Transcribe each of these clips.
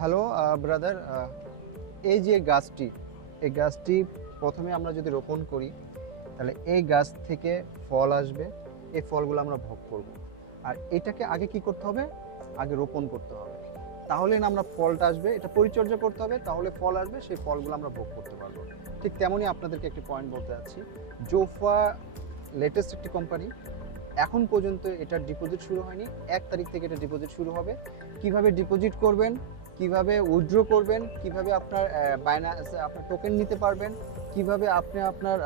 Hello brother, এই যে গাছটি, এই গাছটি প্রথমে আমরা যদি রোপণ করি তাহলে এই গাছ থেকে ফল আসবে। এই ফলগুলো আমরা ভোগ করব। আর এটাকে আগে কি করতে হবে? আগে রোপণ করতে হবে, তাহলে না আমরা ফলটা আসবে। এটা পরিচর্যা করতে হবে, তাহলে ফল আসবে, সেই ফলগুলো আমরা ভোগ করতে পারবো। ঠিক তেমনই আপনাদেরকে একটি পয়েন্ট বলতে যাচ্ছি। জোফা লেটেস্ট একটি কোম্পানি, এখন পর্যন্ত এটার ডিপোজিট শুরু হয়নি। 1 তারিখ থেকে এটা ডিপোজিট শুরু হবে। কিভাবে ডিপোজিট করবেন, কিভাবে উইথড্র করবেন, কিভাবে আপনার বাইন্যান্স আপনার টোকেন নিতে পারবেন, কিভাবে আপনি আপনার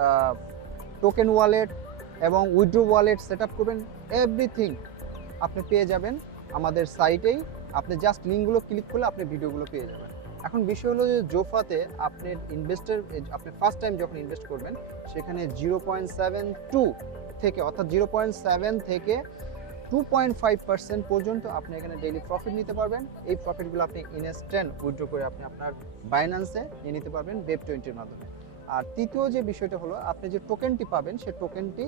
টোকেন ওয়ালেট এবং উইথড্র ওয়ালেট সেট আপ করবেন, এভরিথিং আপনি পেয়ে যাবেন আমাদের সাইটেই। আপনি জাস্ট লিঙ্কগুলো ক্লিক করলে আপনি ভিডিওগুলো পেয়ে যাবেন। এখন বিষয় হলো যে জোফাতে আপনি আপনি ফার্স্ট টাইম যখন ইনভেস্ট করবেন, সেখানে 0.72 থেকে, অর্থাৎ 0.7 থেকে 2.5% পর্যন্ত আপনি এখানে ডেইলি প্রফিট নিতে পারবেন। এই প্রফিটগুলো আপনি ইনস্ট্যান্ট উইথড্র করে আপনি আপনার বাইন্যান্সে নিয়ে নিতে পারবেন Web20 এর মাধ্যমে। আর তৃতীয় যে বিষয়টা হলো, আপনি যে টোকেনটি পাবেন সেই টোকেনটি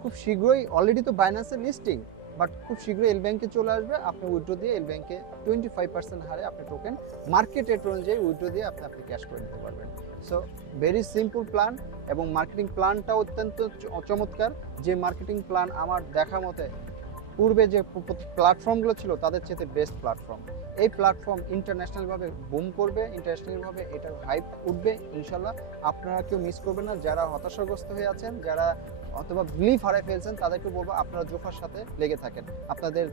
খুব শীঘ্রই, অলরেডি তো বাইন্যান্সের লিস্টিং, বাট খুব শীঘ্রই এল ব্যাংকে চলে আসবে। আপনি উইথড্র দিয়ে এল ব্যাংকে 25% হারে আপনি টোকেন মার্কেট রেট অনুযায়ী উইথড্র দিয়ে আপনি ক্যাশ করে নিতে পারবেন। সো ভেরি সিম্পল প্ল্যান, এবং মার্কেটিং প্ল্যানটাও অত্যন্ত চমৎকার। যে মার্কেটিং প্ল্যান আমার দেখা মতে পূর্বে যে প্ল্যাটফর্মগুলো ছিল তাদের চেয়ে বেস্ট প্ল্যাটফর্ম। এই প্ল্যাটফর্ম ইন্টারন্যাশনালভাবে বুম করবে, ইন্টারন্যাশনালভাবে এটার হাইপ উঠবে ইনশাল্লাহ। আপনারা কেউ মিস করবেন না। যারা হতাশাগ্রস্ত হয়ে আছেন, যারা অথবা বিলিফ হারায় ফেলছেন, তাদেরকে বলবো আপনারা জোফার সাথে লেগে থাকেন। আপনাদের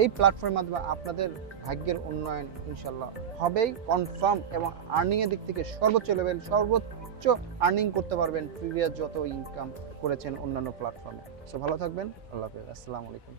এই প্ল্যাটফর্মের মাধ্যমে আপনাদের ভাগ্যের উন্নয়ন ইনশাল্লাহ হবেই কনফার্ম, এবং আর্নিংয়ের দিক থেকে সর্বোচ্চ লেভেল, সর্বোচ্চ আর্নিং করতে পারবেন প্রিভিয়াস যত ইনকাম করেছেন অন্যান্য প্ল্যাটফর্মে। সো ভালো থাকবেন। আল্লাহ হাফেজ। আসসালামু আলাইকুম।